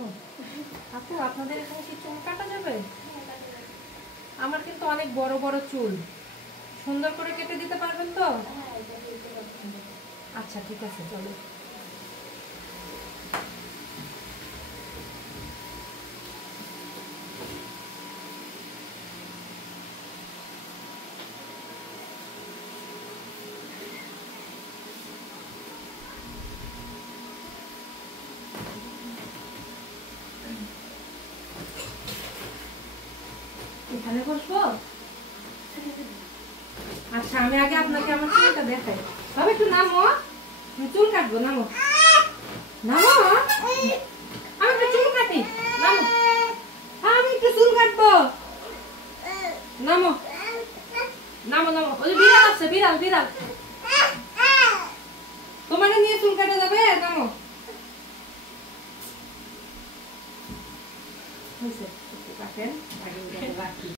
ও আপু, আপনাদের এখানে কি চুল কাটা যাবে? আমার কিন্তু অনেক বড় বড় চুল, সুন্দর করে কেটে দিতে পারবেন তো? আচ্ছা ঠিক আছে, চলো। এখানে বসবো? আচ্ছা, আমি আগে আপনাকে আমার চুলটা দেখাই। বাবা একটু নামো, আমি চুল কাটবো। নামো নামো, আমি একটু চুল কাটি। নামো, আমি একটু চুল কাটবো। নামো নামো নামো, ওই বিড়াল আছে, বিড়াল বিড়াল, তোমাকে নিয়ে চুল কাটা যাবে? নামো। কাটেন আগে রাখি।